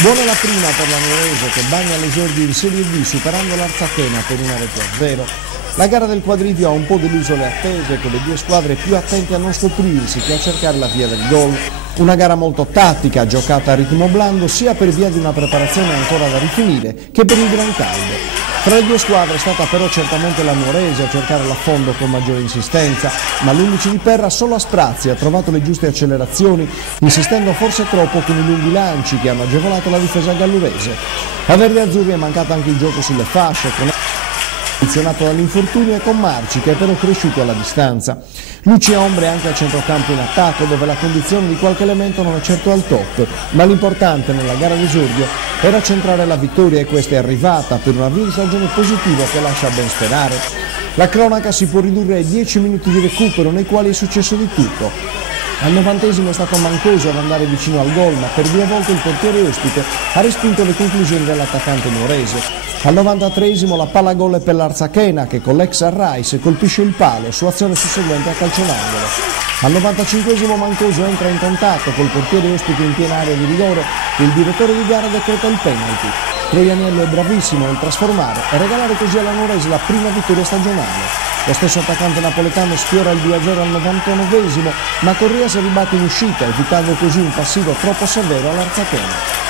Buona la prima per la Nuorese che bagna l'esordio in Serie B superando l'Arzachena per 1-0. La gara del quadrivio ha un po' deluso le attese, con le due squadre più attente a non scoprirsi che a cercare la via del gol. Una gara molto tattica, giocata a ritmo blando sia per via di una preparazione ancora da rifinire che per il gran caldo. Tra le due squadre è stata però certamente la Nuorese a cercare l'affondo con maggiore insistenza, ma l'11 di Perra solo a sprazzi ha trovato le giuste accelerazioni, insistendo forse troppo con i lunghi lanci che hanno agevolato la difesa gallurese. A Verde Azzurri è mancato anche il gioco sulle fasce, condizionato dall'infortunio e con Marci che è però cresciuto alla distanza. Luci e ombre anche a centrocampo in attacco dove la condizione di qualche elemento non è certo al top, ma l'importante nella gara d'esordio era centrare la vittoria e questa è arrivata per un avvio di stagione positivo che lascia ben sperare. La cronaca si può ridurre ai 10 minuti di recupero nei quali è successo di tutto. Al 90° è stato Mancoso ad andare vicino al gol, ma per 2 volte il portiere ospite ha respinto le conclusioni dell'attaccante nuorese. Al 93° la palla gol è per l'Arzachena che con l'ex Arrais colpisce il palo su azione susseguente a calcio d'angolo. Al 95° Mancoso entra in contatto col portiere ospite in piena area di rigore e il direttore di gara decreta il penalty. Troianiello è bravissimo nel trasformare e regalare così alla Nuorese la prima vittoria stagionale. Lo stesso attaccante napoletano sfiora il 2-0 al 99°, ma Correa si ribatte in uscita, evitando così un passivo troppo severo all'Arzachena.